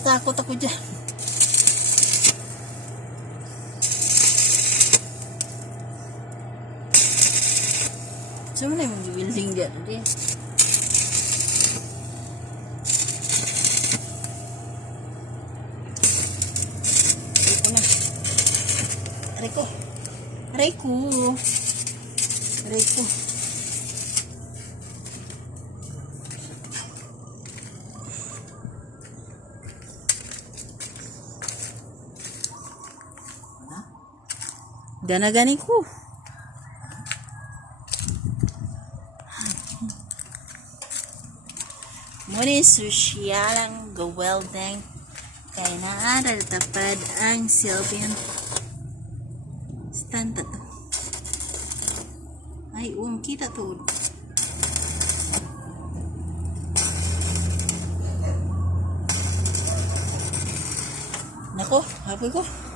Natatakot ako dyan. Saan na yung building dyan? Reko. Gana-gani ko. Muna sosyalang gaweldeng kaya naaral tapad ang Sylvian stand to. Ay, kita to. Nako, hapoy ko.